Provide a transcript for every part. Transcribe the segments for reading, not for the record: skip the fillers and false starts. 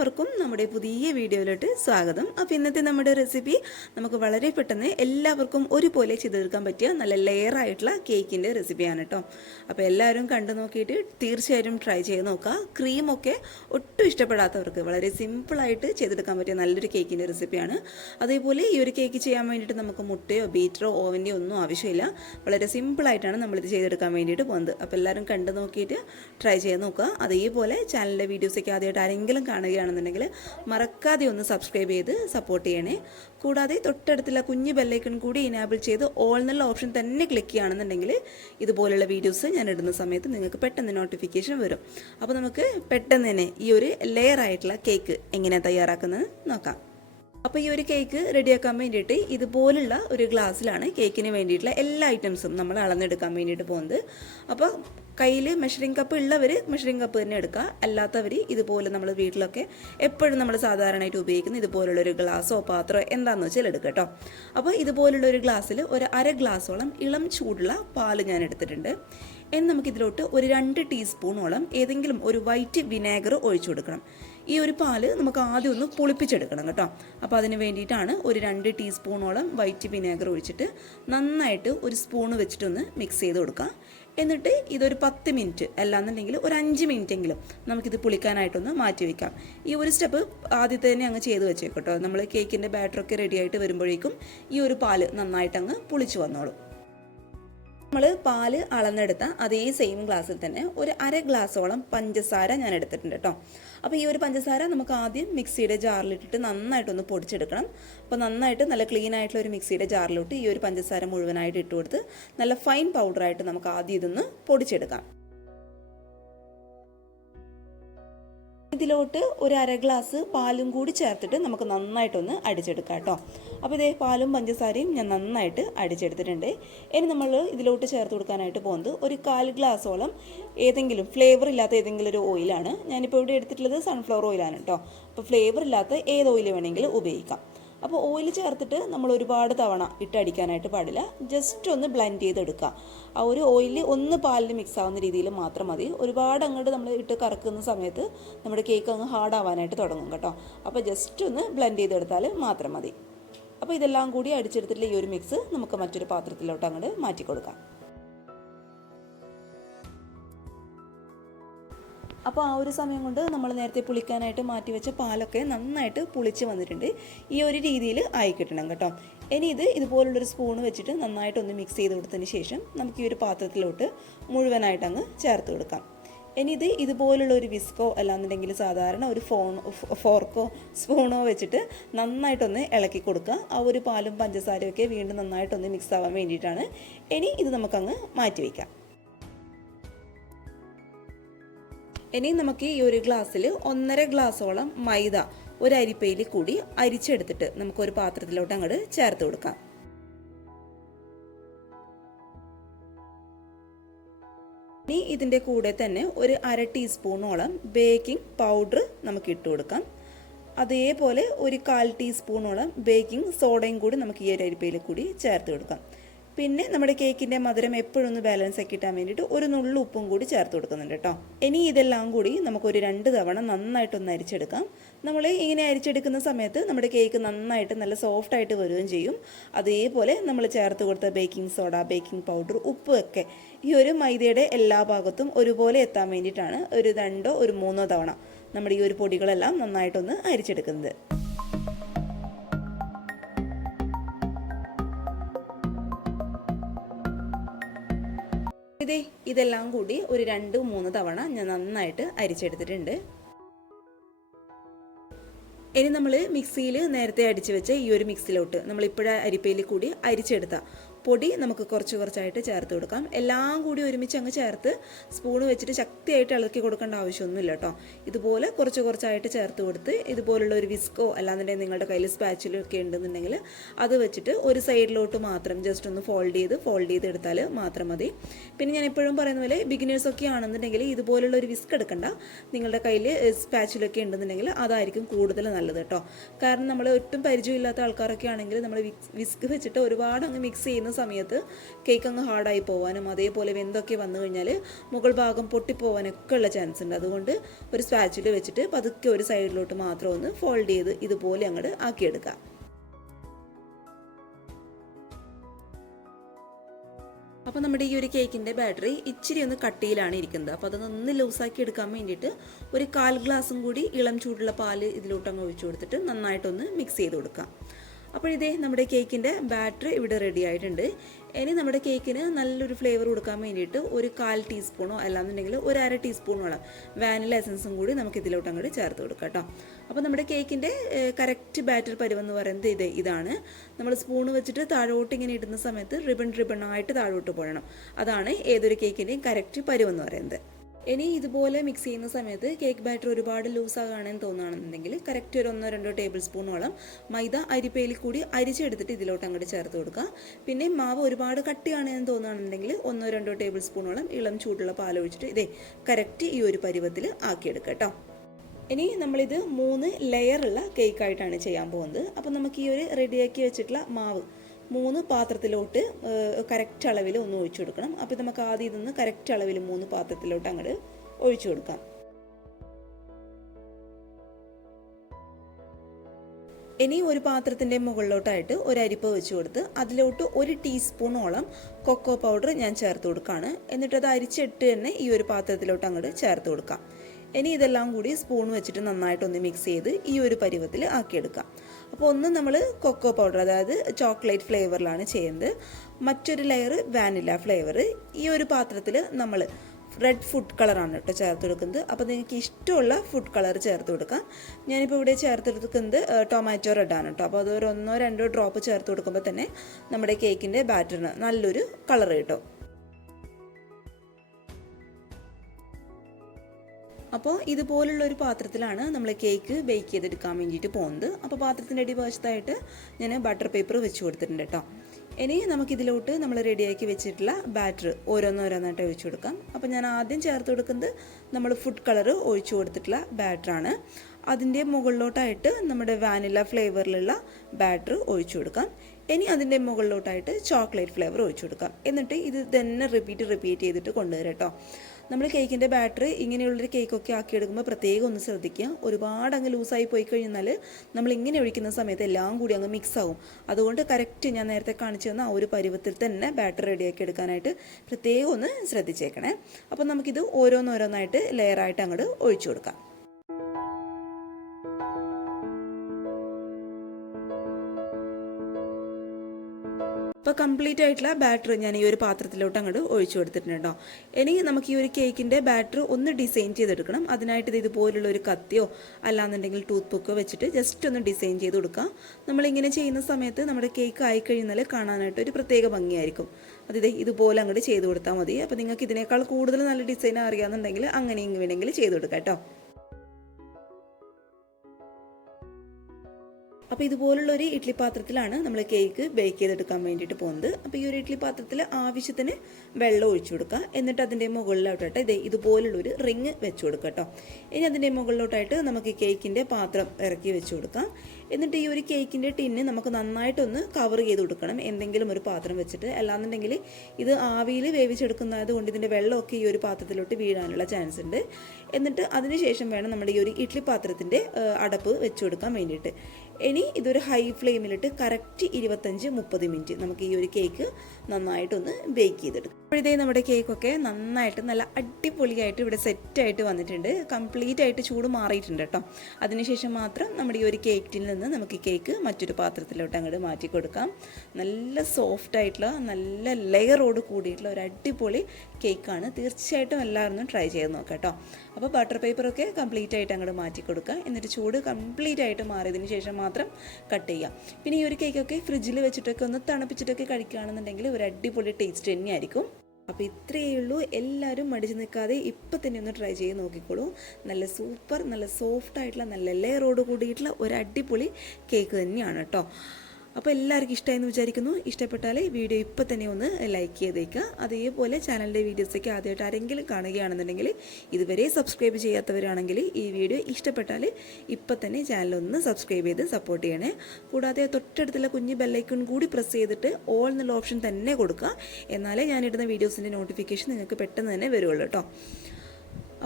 എല്ലാവർക്കും നമ്മുടെ പുതിയ വീഡിയോയിലോട്ട് സ്വാഗതം. അപ്പോൾ ഇന്നത്തെ നമ്മുടെ റെസിപ്പി നമുക്ക് വളരെ പെട്ടെന്ന് എല്ലാവർക്കും ഒരുപോലെ ചെയ്തെടുക്കാൻ പറ്റിയ നല്ല ലെയർ ആയിട്ടുള്ള കേക്കിൻ്റെ റെസിപ്പിയാണ് കേട്ടോ. അപ്പോൾ എല്ലാവരും കണ്ടു നോക്കിയിട്ട് തീർച്ചയായിട്ടും ട്രൈ ചെയ്ത് നോക്കുക. ക്രീമൊക്കെ ഒട്ടും ഇഷ്ടപ്പെടാത്തവർക്ക് വളരെ സിമ്പിളായിട്ട് ചെയ്തെടുക്കാൻ പറ്റിയ നല്ലൊരു കേക്കിൻ്റെ റെസിപ്പിയാണ്. അതേപോലെ ഈ ഒരു കേക്ക് ചെയ്യാൻ വേണ്ടിയിട്ട് നമുക്ക് മുട്ടയോ ബീറ്ററോ ഓവൻ്റെയോ ഒന്നും ആവശ്യമില്ല. വളരെ സിമ്പിളായിട്ടാണ് നമ്മളിത് ചെയ്തെടുക്കാൻ വേണ്ടിയിട്ട് പോകുന്നത്. അപ്പോൾ എല്ലാവരും കണ്ടു നോക്കിയിട്ട് ട്രൈ ചെയ്ത് നോക്കുക. അതേപോലെ ചാനലിലെ വീഡിയോസൊക്കെ ആദ്യമായിട്ട് ആരെങ്കിലും കാണുകയാണെന്നുണ്ടെങ്കിൽ മറക്കാതെ ഒന്ന് സബ്സ്ക്രൈബ് ചെയ്ത് സപ്പോർട്ട് ചെയ്യണേ. കൂടാതെ തൊട്ടടുത്തുള്ള കുഞ്ഞ് ബെല്ലൈക്കൺ കൂടി ഇനാബിൾ ചെയ്ത് ഓൾ എന്നുള്ള ഓപ്ഷൻ തന്നെ ക്ലിക്ക് ചെയ്യുകയാണെന്നുണ്ടെങ്കിൽ ഇതുപോലുള്ള വീഡിയോസ് ഞാൻ ഇടുന്ന സമയത്ത് നിങ്ങൾക്ക് പെട്ടെന്ന് നോട്ടിഫിക്കേഷൻ വരും. അപ്പോൾ നമുക്ക് പെട്ടെന്ന് തന്നെ ഈ ഒരു ലെയർ ആയിട്ടുള്ള കേക്ക് എങ്ങനെയാണ് തയ്യാറാക്കുന്നത് നോക്കാം. അപ്പോൾ ഈ ഒരു കേക്ക് റെഡിയാക്കാൻ വേണ്ടിയിട്ട് ഇതുപോലുള്ള ഒരു ഗ്ലാസ്സിലാണ് കേക്കിന് വേണ്ടിയിട്ടുള്ള എല്ലാ ഐറ്റംസും നമ്മൾ അളന്നെടുക്കാൻ വേണ്ടിയിട്ട് പോകുന്നത്. അപ്പോൾ കയ്യിൽ മെഷറിംഗ് കപ്പ് ഉള്ളവർ മെഷറിംഗ് കപ്പ് തന്നെ എടുക്കുക. അല്ലാത്തവർ ഇതുപോലെ നമ്മൾ വീട്ടിലൊക്കെ എപ്പോഴും നമ്മൾ സാധാരണയായിട്ട് ഉപയോഗിക്കുന്ന ഇതുപോലുള്ളൊരു ഗ്ലാസ്സോ പാത്രമോ എന്താണെന്ന് വെച്ചാൽ എടുക്കുക കേട്ടോ. അപ്പോൾ ഇതുപോലുള്ളൊരു ഗ്ലാസ്സിൽ ഒരു അര ഗ്ലാസ്സോളം ഇളം ചൂടുള്ള പാല് ഞാൻ എടുത്തിട്ടുണ്ട്. ഇനി നമുക്കിതിലോട്ട് ഒരു 2 ടീസ്പൂണോളം ഏതെങ്കിലും ഒരു വൈറ്റ് വിനാഗർ ഒഴിച്ചു കൊടുക്കണം. ഈ ഒരു പാല് നമുക്ക് ആദ്യം ഒന്ന് പുളിപ്പിച്ചെടുക്കണം കേട്ടോ. അപ്പോൾ അതിന് വേണ്ടിയിട്ടാണ് ഒരു 2 ടീസ്പൂണോളം വൈറ്റ് വിനാഗർ ഒഴിച്ചിട്ട് നന്നായിട്ട് ഒരു സ്പൂണ് വെച്ചിട്ടൊന്ന് മിക്സ് ചെയ്ത് കൊടുക്കാം. എന്നിട്ട് ഇതൊരു 10 മിനിറ്റ് അല്ലാന്നുണ്ടെങ്കിൽ ഒരു 5 മിനിറ്റെങ്കിലും നമുക്കിത് പുളിക്കാനായിട്ടൊന്ന് മാറ്റി വയ്ക്കാം. ഈ ഒരു സ്റ്റെപ്പ് ആദ്യത്തെ തന്നെ അങ്ങ് ചെയ്ത് വെച്ചേക്കട്ടോ. നമ്മൾ കേക്കിൻ്റെ ബാറ്ററൊക്കെ റെഡി ആയിട്ട് വരുമ്പോഴേക്കും ഈ ഒരു പാല് നന്നായിട്ട് അങ്ങ് പുളിച്ച് വന്നോളും. നമ്മൾ പാല് അളന്നെടുത്ത അതേ സെയിം ഗ്ലാസ്സിൽ തന്നെ ഒരു അര ഗ്ലാസ്സോളം പഞ്ചസാര ഞാൻ എടുത്തിട്ടുണ്ട് കേട്ടോ. അപ്പോൾ ഈ ഒരു പഞ്ചസാര നമുക്ക് ആദ്യം മിക്സിയുടെ ജാറിലിട്ടിട്ട് നന്നായിട്ടൊന്ന് പൊടിച്ചെടുക്കണം. അപ്പോൾ നന്നായിട്ട് നല്ല ക്ലീൻ ആയിട്ടുള്ള ഒരു മിക്സിയുടെ ജാറിലോട്ട് ഈ ഒരു പഞ്ചസാര മുഴുവനായിട്ട് ഇട്ട് കൊടുത്ത് നല്ല ഫൈൻ പൗഡറായിട്ട് നമുക്ക് ആദ്യം ഇതൊന്ന് പൊടിച്ചെടുക്കാം. ഇതിലോട്ട് ഒരു അര ഗ്ലാസ് പാലും കൂടി ചേർത്തിട്ട് നമുക്ക് നന്നായിട്ടൊന്ന് അടിച്ചെടുക്കാം കേട്ടോ. അപ്പോൾ ഇതേ പാലും പഞ്ചസാരയും ഞാൻ നന്നായിട്ട് അടിച്ചെടുത്തിട്ടുണ്ട്. ഇനി നമ്മൾ ഇതിലോട്ട് ചേർത്ത് കൊടുക്കാനായിട്ട് പോകുന്നത് ഒരു 1/4 ഗ്ലാസോളം ഏതെങ്കിലും ഫ്ലേവർ ഇല്ലാത്ത ഏതെങ്കിലും ഒരു ഓയിലാണ്. ഞാനിപ്പോൾ ഇവിടെ എടുത്തിട്ടുള്ളത് സൺഫ്ലവർ ഓയിലാണ് കേട്ടോ. അപ്പോൾ ഫ്ലേവർ ഇല്ലാത്ത ഏത് ഓയിൽ വേണമെങ്കിലും ഉപയോഗിക്കാം. അപ്പോൾ ഓയിൽ ചേർത്തിട്ട് നമ്മൾ ഒരുപാട് തവണ ഇട്ടടിക്കാനായിട്ട് പാടില്ല. ജസ്റ്റ് ഒന്ന് ബ്ലെൻഡ് ചെയ്തെടുക്കുക. ആ ഒരു ഓയിൽ ഒന്ന് പാലിന് മിക്സ് ആവുന്ന രീതിയിൽ മാത്രം മതി. ഒരുപാട് അങ്ങോട്ട് നമ്മൾ ഇട്ട് കറക്കുന്ന സമയത്ത് നമ്മുടെ കേക്ക് അങ്ങ് ഹാർഡ് ആവാനായിട്ട് തുടങ്ങും കേട്ടോ. അപ്പോൾ ജസ്റ്റ് ഒന്ന് ബ്ലെൻഡ് ചെയ്തെടുത്താൽ മാത്രം മതി. അപ്പോൾ ഇതെല്ലാം കൂടി അടിച്ചെടുത്തിട്ടുള്ള ഈ ഒരു മിക്സ് നമുക്ക് മറ്റൊരു പാത്രത്തിലോട്ട് അങ്ങോട്ട് മാറ്റി കൊടുക്കാം. അപ്പോൾ ആ ഒരു സമയം കൊണ്ട് നമ്മൾ നേരത്തെ പുളിക്കാനായിട്ട് മാറ്റി വെച്ച പാലൊക്കെ നന്നായിട്ട് പുളിച്ച് വന്നിട്ടുണ്ട്. ഈ ഒരു രീതിയിൽ ആയി കിട്ടണം കേട്ടോ. ഇനി ഇതുപോലുള്ളൊരു സ്പൂണ് വെച്ചിട്ട് നന്നായിട്ടൊന്ന് മിക്സ് ചെയ്ത് കൊടുത്തതിന് ശേഷം നമുക്ക് ഈ ഒരു പാത്രത്തിലോട്ട് മുഴുവനായിട്ട് അങ്ങ് ചേർത്ത് കൊടുക്കാം. ഇനി ഇതുപോലുള്ള ഒരു വിസ്കോ അല്ലാന്നുണ്ടെങ്കിൽ സാധാരണ ഒരു ഫോർക്കോ സ്പൂണോ വെച്ചിട്ട് നന്നായിട്ടൊന്ന് ഇളക്കി കൊടുക്കുക. ആ ഒരു പാലും പഞ്ചസാരയൊക്കെ വീണ്ടും നന്നായിട്ടൊന്ന് മിക്സ് ആവാൻ വേണ്ടിയിട്ടാണ്. ഇനി ഇത് നമുക്കങ്ങ് മാറ്റി വയ്ക്കാം. ഇനി നമുക്ക് ഈ ഒരു ഗ്ലാസ്സിൽ 1.5 ഗ്ലാസോളം മൈദ ഒരു അരിപ്പയിൽ കൂടി അരിച്ചെടുത്തിട്ട് നമുക്കൊരു പാത്രത്തിലോട്ട് അങ്ങോട്ട് ചേർത്ത് കൊടുക്കാം. ഇനി ഇതിൻ്റെ കൂടെ തന്നെ ഒരു 1/2 ടീസ്പൂണോളം ബേക്കിംഗ് പൗഡർ നമുക്ക് ഇട്ട് കൊടുക്കാം. അതേപോലെ ഒരു 1/4 ടീസ്പൂണോളം ബേക്കിംഗ് സോഡയും കൂടി നമുക്ക് ഈ ഒരു അരിപ്പയിൽ കൂടി ചേർത്ത് കൊടുക്കാം. പിന്നെ നമ്മുടെ കേക്കിൻ്റെ മധുരം എപ്പോഴും ഒന്ന് ബാലൻസ് ആക്കി കിട്ടാൻ വേണ്ടിയിട്ട് ഒരു നുള്ളു ഉപ്പും കൂടി ചേർത്ത് കൊടുക്കുന്നുണ്ട് കേട്ടോ. ഇനി ഇതെല്ലാം കൂടി നമുക്കൊരു 2 തവണ നന്നായിട്ടൊന്ന് അരിച്ചെടുക്കാം. നമ്മൾ ഇങ്ങനെ അരിച്ചെടുക്കുന്ന സമയത്ത് നമ്മുടെ കേക്ക് നന്നായിട്ട് നല്ല സോഫ്റ്റായിട്ട് വരികയും ചെയ്യും. അതേപോലെ നമ്മൾ ചേർത്ത് കൊടുത്ത ബേക്കിംഗ് സോഡ, ബേക്കിംഗ് പൗഡർ, ഉപ്പ് ഒക്കെ ഈ ഒരു മൈദയുടെ എല്ലാ ഭാഗത്തും ഒരുപോലെ എത്താൻ വേണ്ടിയിട്ടാണ് ഒരു 2 ഒരു 3 തവണ നമ്മുടെ ഈ ഒരു പൊടികളെല്ലാം നന്നായിട്ടൊന്ന് അരിച്ചെടുക്കുന്നത്. ഇതെല്ലാം കൂടി ഒരു 2-3 തവണ ഞാൻ നന്നായിട്ട് അരിച്ചെടുത്തിട്ടുണ്ട്. ഇനി നമ്മൾ മിക്സിയിൽ നേരത്തെ അടിച്ചു വെച്ച ഈ ഒരു മിക്സിലോട്ട് നമ്മളിപ്പോഴേ അരിപ്പയിൽ കൂടി അരിച്ചെടുത്ത പൊടി നമുക്ക് കുറച്ചായിട്ട് ചേർത്ത് കൊടുക്കാം. എല്ലാം കൂടി ഒരുമിച്ച് അങ്ങ് ചേർത്ത് സ്പൂണ് വെച്ചിട്ട് ശക്തിയായിട്ട് ഇളക്കി കൊടുക്കേണ്ട ആവശ്യമൊന്നുമില്ല കേട്ടോ. ഇതുപോലെ കുറച്ചായിട്ട് ചേർത്ത് കൊടുത്ത് ഇതുപോലുള്ള ഒരു വിസ്കോ അല്ലാന്നുണ്ടെങ്കിൽ നിങ്ങളുടെ കയ്യിൽ സ്പാച്ചിലൊക്കെ ഉണ്ടെന്നുണ്ടെങ്കിൽ അത് വെച്ചിട്ട് ഒരു സൈഡിലോട്ട് മാത്രം ജസ്റ്റ് ഒന്ന് ഫോൾഡ് ചെയ്ത് എടുത്താൽ മാത്രം മതി. പിന്നെ ഞാൻ എപ്പോഴും പറയുന്ന പോലെ ബിഗിനേഴ്സൊക്കെ ആണെന്നുണ്ടെങ്കിൽ ഇതുപോലുള്ള ഒരു വിസ്ക് എടുക്കണ്ട. നിങ്ങളുടെ കയ്യിൽ സ്പാച്ചിലൊക്കെ ഉണ്ടെന്നുണ്ടെങ്കിൽ അതായിരിക്കും കൂടുതൽ നല്ലത് കേട്ടോ. കാരണം നമ്മൾ ഒട്ടും പരിചയമില്ലാത്ത ആൾക്കാരൊക്കെ ആണെങ്കിൽ നമ്മൾ വിസ്ക് വെച്ചിട്ട് ഒരുപാട് അങ്ങ് മിക്സ് ചെയ്യുന്ന ചെയ്യുന്ന സമയത്ത് കേക്ക് അങ്ങ് ഹാർഡായി പോകാനും അതേപോലെ വെന്തൊക്കെ വന്നു കഴിഞ്ഞാൽ മുകൾ ഭാഗം പൊട്ടിപ്പോവാനൊക്കെ ഉള്ള ചാൻസ് ഉണ്ട്. അതുകൊണ്ട് ഒരു സ്പാച്ചിൽ വെച്ചിട്ട് പതുക്കെ ഒരു സൈഡിലോട്ട് മാത്രം ഒന്ന് ഫോൾഡ് ചെയ്ത് ഇതുപോലെ അങ്ങോട്ട് ആക്കിയെടുക്കാം. അപ്പോൾ നമ്മുടെ ഈ ഒരു കേക്കിൻ്റെ ബാറ്ററി ഇച്ചിരി ഒന്ന് കട്ടിയിലാണ് ഇരിക്കുന്നത്. അപ്പോൾ അതൊന്ന് ലൂസാക്കി എടുക്കാൻ വേണ്ടിയിട്ട് ഒരു 1/4 ഗ്ലാസും കൂടി ഇളം ചൂടുള്ള പാല് ഇതിലോട്ടങ്ങ് ഒഴിച്ചു കൊടുത്തിട്ട് നന്നായിട്ടൊന്ന് മിക്സ് ചെയ്ത് കൊടുക്കാം. അപ്പോൾ ഇതേ നമ്മുടെ കേക്കിൻ്റെ ബാറ്ററി ഇവിടെ റെഡി ആയിട്ടുണ്ട്. ഇനി നമ്മുടെ കേക്കിന് നല്ലൊരു ഫ്ലേവർ കൊടുക്കാൻ വേണ്ടിയിട്ട് ഒരു 1/4 ടീസ്പൂണോ അല്ലാന്നുണ്ടെങ്കിൽ ഒരു 1/2 ടീസ്പൂണോളം വാനില എസൻസും കൂടി നമുക്ക് ഇതിലോട്ട് അങ്ങോട്ട് ചേർത്ത് കൊടുക്കാം കേട്ടോ. അപ്പോൾ നമ്മുടെ കേക്കിൻ്റെ കറക്റ്റ് ബാറ്റർ പരുവെന്ന് പറയുന്നത് ഇതാണ്. നമ്മൾ സ്പൂൺ വെച്ചിട്ട് താഴോട്ട് ഇങ്ങനെ ഇടുന്ന സമയത്ത് റിബൺ ആയിട്ട് താഴോട്ട് പോകണം. അതാണ് ഏതൊരു കേക്കിൻ്റെയും കറക്റ്റ് പരുവെന്ന് പറയുന്നത്. ഇനി ഇതുപോലെ മിക്സ് ചെയ്യുന്ന സമയത്ത് കേക്ക് ബാറ്റർ ഒരുപാട് ലൂസാകാണെന്ന് തോന്നുകയാണെന്നുണ്ടെങ്കിൽ കറക്റ്റ് ഒരു 1-2 ടേബിൾ സ്പൂണോളം മൈദ അരിപ്പയിൽ കൂടി അരിച്ചെടുത്തിട്ട് ഇതിലോട്ട് അങ്ങോട്ട് ചേർത്ത് കൊടുക്കുക. പിന്നെ മാവ് ഒരുപാട് കട്ടിയാണെന്ന് തോന്നുകയാണെന്നുണ്ടെങ്കിൽ 1-2 ടേബിൾ സ്പൂണോളം ഇളം ചൂടുള്ള പാലൊഴിച്ചിട്ട് ഇതേ കറക്റ്റ് ഈ ഒരു പരുവത്തിൽ ആക്കിയെടുക്കുക കേട്ടോ. ഇനി നമ്മളിത് 3 ലെയറുള്ള കേക്കായിട്ടാണ് ചെയ്യാൻ പോകുന്നത്. അപ്പോൾ നമുക്ക് ഈ ഒരു റെഡിയാക്കി വെച്ചിട്ടുള്ള മാവ് 3 പാത്രത്തിലോട്ട് കറക്റ്റ് അളവിൽ ഒന്ന് ഒഴിച്ചു കൊടുക്കണം. അപ്പോൾ നമുക്ക് ആദ്യം ഇതൊന്ന് കറക്റ്റ് അളവിൽ 3 പാത്രത്തിലോട്ട് അങ്ങോട്ട് ഒഴിച്ചു കൊടുക്കാം. ഇനി ഒരു പാത്രത്തിൻ്റെ മുകളിലോട്ടായിട്ട് ഒരു അരിപ്പ വെച്ച് കൊടുത്ത് അതിലോട്ട് 1 ടീസ്പൂണോളം കൊക്കോ പൗഡർ ഞാൻ ചേർത്ത് കൊടുക്കുകയാണ്. എന്നിട്ടത് അരിച്ചിട്ട് തന്നെ ഈ ഒരു പാത്രത്തിലോട്ട് അങ്ങോട്ട് ചേർത്ത് കൊടുക്കാം. ഇനി ഇതെല്ലാം കൂടി സ്പൂൺ വെച്ചിട്ട് നന്നായിട്ടൊന്ന് മിക്സ് ചെയ്ത് ഈ ഒരു പരുവത്തിൽ ആക്കിയെടുക്കാം. അപ്പോൾ ഒന്ന് നമ്മൾ കൊക്കോ പൗഡർ അതായത് ചോക്ലേറ്റ് ഫ്ലേവറിലാണ് ചെയ്യുന്നത്, മറ്റൊരു ലെയർ വാനില ഫ്ലേവർ. ഈ ഒരു പാത്രത്തിൽ നമ്മൾ റെഡ് ഫുഡ് കളറാണ് കേട്ടോ ചേർത്ത് കൊടുക്കുന്നത്. അപ്പോൾ നിങ്ങൾക്ക് ഇഷ്ടമുള്ള ഫുഡ് കളർ ചേർത്ത് കൊടുക്കാം. ഞാനിപ്പോൾ ഇവിടെ ചേർത്ത് കൊടുക്കുന്നത് ടൊമാറ്റോ റെഡാണ് കേട്ടോ. അപ്പോൾ അതൊരു 1-2 ഡ്രോപ്പ് ചേർത്ത് കൊടുക്കുമ്പോൾ തന്നെ നമ്മുടെ കേക്കിൻ്റെ ബാറ്ററിന് നല്ലൊരു കളർ കിട്ടും. അപ്പോൾ ഇതുപോലുള്ളൊരു പാത്രത്തിലാണ് നമ്മൾ കേക്ക് ബേക്ക് ചെയ്തെടുക്കാൻ വേണ്ടിയിട്ട് പോകുന്നത്. അപ്പോൾ പാത്രത്തിൻ്റെ അടിവശത്തായിട്ട് ഞാൻ ബട്ടർ പേപ്പർ വെച്ച് കൊടുത്തിട്ടുണ്ട് കേട്ടോ. ഇനി നമുക്കിതിലോട്ട് നമ്മൾ റെഡിയാക്കി വെച്ചിട്ടുള്ള ബാറ്റർ ഓരോന്നോരോന്നായിട്ട് ഒഴിച്ചു കൊടുക്കാം. അപ്പോൾ ഞാൻ ആദ്യം ചേർത്ത് കൊടുക്കുന്നത് നമ്മൾ ഫുഡ് കളർ ഒഴിച്ചു കൊടുത്തിട്ടുള്ള ബാറ്ററാണ്. അതിൻ്റെ മുകളിലോട്ടായിട്ട് നമ്മുടെ വാനില ഫ്ലേവറിലുള്ള ബാറ്റർ ഒഴിച്ചു കൊടുക്കാം. ഇനി അതിൻ്റെ മുകളിലോട്ടായിട്ട് ചോക്ലേറ്റ് ഫ്ലേവർ ഒഴിച്ചു കൊടുക്കാം. എന്നിട്ട് ഇത് തന്നെ റിപ്പീറ്റ് ചെയ്തിട്ട് കൊണ്ടുവരാം കേട്ടോ. നമ്മൾ കേക്കിൻ്റെ ബാറ്ററി ഇങ്ങനെയുള്ളൊരു കേക്കൊക്കെ ആക്കിയെടുക്കുമ്പോൾ പ്രത്യേകം ഒന്ന് ശ്രദ്ധിക്കുക. ഒരുപാട് അങ്ങ് ലൂസായി പോയി കഴിഞ്ഞാൽ നമ്മൾ ഇങ്ങനെ ഒഴിക്കുന്ന സമയത്ത് എല്ലാം കൂടി അങ്ങ് മിക്സ് ആവും. അതുകൊണ്ട് കറക്റ്റ് ഞാൻ നേരത്തെ കാണിച്ചു തന്ന ആ ഒരു പരുവത്തിൽ തന്നെ ബാറ്ററി റെഡിയാക്കി എടുക്കാനായിട്ട് പ്രത്യേകം ഒന്ന് ശ്രദ്ധിച്ചേക്കണേ. അപ്പോൾ നമുക്കിത് ഓരോന്നോരോന്നായിട്ട് ലെയറായിട്ട് അങ്ങോട്ട് ഒഴിച്ചു കൊടുക്കാം. അപ്പോൾ കംപ്ലീറ്റ് ആയിട്ടുള്ള ബാറ്റർ ഞാൻ ഈ ഒരു പാത്രത്തിലോട്ട് അങ്ങോട്ട് ഒഴിച്ചു കൊടുത്തിട്ടുണ്ട് കേട്ടോ. ഇനി നമുക്ക് ഈ ഒരു കേക്കിൻ്റെ ബാറ്റർ ഒന്ന് ഡിസൈൻ ചെയ്തെടുക്കണം. അതിനായിട്ട് ഇത് ഇതുപോലുള്ള ഒരു കത്തിയോ അല്ലാന്നുണ്ടെങ്കിൽ ടൂത്ത് പിക്കോ വെച്ചിട്ട് ജസ്റ്റ് ഒന്ന് ഡിസൈൻ ചെയ്ത് കൊടുക്കാം. നമ്മളിങ്ങനെ ചെയ്യുന്ന സമയത്ത് നമ്മുടെ കേക്ക് ആയിക്കഴിഞ്ഞാൽ കാണാനായിട്ട് ഒരു പ്രത്യേക ഭംഗിയായിരിക്കും. അത് ഇതുപോലെ അങ്ങോട്ട് ചെയ്ത് കൊടുത്താൽ മതി. അപ്പോൾ നിങ്ങൾക്ക് ഇതിനേക്കാൾ കൂടുതൽ നല്ല ഡിസൈൻ അറിയാമെന്നുണ്ടെങ്കിൽ അങ്ങനെ ഇങ്ങനെ വേണമെങ്കിൽ ചെയ്ത് കൊടുക്കാം കേട്ടോ. അപ്പോൾ ഇതുപോലുള്ളൊരു ഇഡ്ഡലി പാത്രത്തിലാണ് നമ്മൾ കേക്ക് ബേക്ക് ചെയ്തെടുക്കാൻ വേണ്ടിയിട്ട് പോകുന്നത്. അപ്പോൾ ഈ ഒരു ഇഡ്ഡലി പാത്രത്തിൽ ആവശ്യത്തിന് വെള്ളം ഒഴിച്ചു കൊടുക്കുക. എന്നിട്ട് അതിൻ്റെ മുകളിലോട്ടായിട്ട് ഇതുപോലുള്ളൊരു റിങ് വെച്ച് കൊടുക്കുക കേട്ടോ. ഇനി അതിൻ്റെ മുകളിലോട്ടായിട്ട് നമുക്ക് കേക്കിൻ്റെ പാത്രം ഇറക്കി വെച്ച് കൊടുക്കാം. എന്നിട്ട് ഈ ഒരു കേക്കിൻ്റെ ടിന്ന് നമുക്ക് നന്നായിട്ടൊന്ന് കവർ ചെയ്ത് കൊടുക്കണം, എന്തെങ്കിലും ഒരു പാത്രം വെച്ചിട്ട്. അല്ലാന്നുണ്ടെങ്കിൽ ഇത് ആവിയിൽ വേവിച്ചെടുക്കുന്നത് കൊണ്ട് ഇതിൻ്റെ വെള്ളമൊക്കെ ഈ ഒരു പാത്രത്തിലോട്ട് വീഴാനുള്ള ചാൻസ് ഉണ്ട്. എന്നിട്ട് അതിനുശേഷം വേണം നമ്മുടെ ഈ ഒരു ഇഡ്ഡലി പാത്രത്തിൻ്റെ അടപ്പ് വെച്ച് കൊടുക്കാൻ വേണ്ടിയിട്ട്. ഇനി ഇതൊരു ഹൈ ഫ്ലെയിമിലിട്ട് കറക്റ്റ് 25-30 മിനിറ്റ് നമുക്ക് ഈ ഒരു കേക്ക് നന്നായിട്ടൊന്ന് ബേക്ക് ചെയ്തെടുക്കും. അപ്പോഴത്തേ നമ്മുടെ കേക്കൊക്കെ നന്നായിട്ട് നല്ല അടിപൊളിയായിട്ട് ഇവിടെ സെറ്റായിട്ട് വന്നിട്ടുണ്ട്. കംപ്ലീറ്റ് ആയിട്ട് ചൂട് മാറിയിട്ടുണ്ട് കേട്ടോ. അതിനുശേഷം മാത്രം നമ്മുടെ ഈ ഒരു കേക്കിൽ നിന്ന് നമുക്ക് കേക്ക് മറ്റൊരു പാത്രത്തിലോട്ട് അങ്ങോട്ട് മാറ്റി കൊടുക്കാം. നല്ല സോഫ്റ്റ് ആയിട്ടുള്ള നല്ല ലെയറോട് കൂടിയിട്ടുള്ള ഒരു അടിപൊളി കേക്കാണ്. തീർച്ചയായിട്ടും എല്ലാവരും ട്രൈ ചെയ്ത് നോക്കാം കേട്ടോ. അപ്പോൾ ബട്ടർ പേപ്പറൊക്കെ കംപ്ലീറ്റ് ആയിട്ട് അങ്ങോട്ട് മാറ്റി കൊടുക്കുക. എന്നിട്ട് ചൂട് കംപ്ലീറ്റ് ആയിട്ട് മാറിയതിന് ശേഷം മാത്രം കട്ട് ചെയ്യാം. പിന്നെ ഈ ഒരു കേക്കൊക്കെ ഫ്രിഡ്ജിൽ വെച്ചിട്ടൊക്കെ ഒന്ന് തണുപ്പിച്ചിട്ടൊക്കെ കഴിക്കുകയാണെന്നുണ്ടെങ്കിൽ ഒരു അടിപൊളി ടേസ്റ്റ് തന്നെയായിരിക്കും. അപ്പോൾ ഇത്രയേ ഉള്ളൂ. എല്ലാവരും മടിച്ച് നിൽക്കാതെ ഇപ്പം തന്നെ ഒന്ന് ട്രൈ ചെയ്ത് നോക്കിക്കോളൂ. നല്ല സൂപ്പർ, നല്ല സോഫ്റ്റ് ആയിട്ടുള്ള, നല്ല ലെയറോട് കൂടിയിട്ടുള്ള ഒരു അടിപൊളി കേക്ക് തന്നെയാണ് കേട്ടോ. അപ്പോൾ എല്ലാവർക്കും ഇഷ്ടമായെന്ന് വിചാരിക്കുന്നു. ഇഷ്ടപ്പെട്ടാൽ വീഡിയോ ഇപ്പോൾ തന്നെ ഒന്ന് ലൈക്ക് ചെയ്തേക്കുക. അതേപോലെ ചാനലിൻ്റെ വീഡിയോസൊക്കെ ആദ്യമായിട്ട് ആരെങ്കിലും കാണുകയാണെന്നുണ്ടെങ്കിൽ ഇതുവരെ സബ്സ്ക്രൈബ് ചെയ്യാത്തവരാണെങ്കിൽ ഈ വീഡിയോ ഇഷ്ടപ്പെട്ടാൽ ഇപ്പോൾ തന്നെ ചാനലൊന്ന് സബ്സ്ക്രൈബ് ചെയ്ത് സപ്പോർട്ട് ചെയ്യണേ. കൂടാതെ തൊട്ടടുത്തുള്ള കുഞ്ഞ് ബെല്ലൈക്കൺ കൂടി പ്രസ് ചെയ്തിട്ട് ഓൾ എന്നുള്ള ഓപ്ഷൻ തന്നെ കൊടുക്കുക. എന്നാലേ ഞാനിടുന്ന വീഡിയോസിൻ്റെ നോട്ടിഫിക്കേഷൻ നിങ്ങൾക്ക് പെട്ടെന്ന് തന്നെ വരുള്ളൂ കേട്ടോ.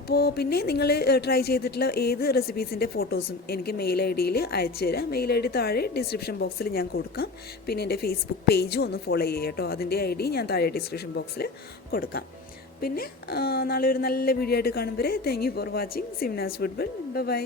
അപ്പോൾ പിന്നെ നിങ്ങൾ ട്രൈ ചെയ്തിട്ടുള്ള ഏത് റെസിപ്പീസിൻ്റെ ഫോട്ടോസും എനിക്ക് മെയിൽ ഐ ഡിയിൽ അയച്ചു തരാം. മെയിൽ ഐ ഡി താഴെ ഡിസ്ക്രിപ്ഷൻ ബോക്സിൽ ഞാൻ കൊടുക്കാം. പിന്നെ എൻ്റെ ഫേസ്ബുക്ക് പേജും ഒന്ന് ഫോളോ ചെയ്യുക കേട്ടോ. അതിൻ്റെ ഐ ഡി ഞാൻ താഴെ ഡിസ്ക്രിപ്ഷൻ ബോക്സിൽ കൊടുക്കാം. പിന്നെ നാളെ ഒരു നല്ല വീഡിയോ ആയിട്ട് കാണുമ്പോൾ thank you for watching Simnas football. By.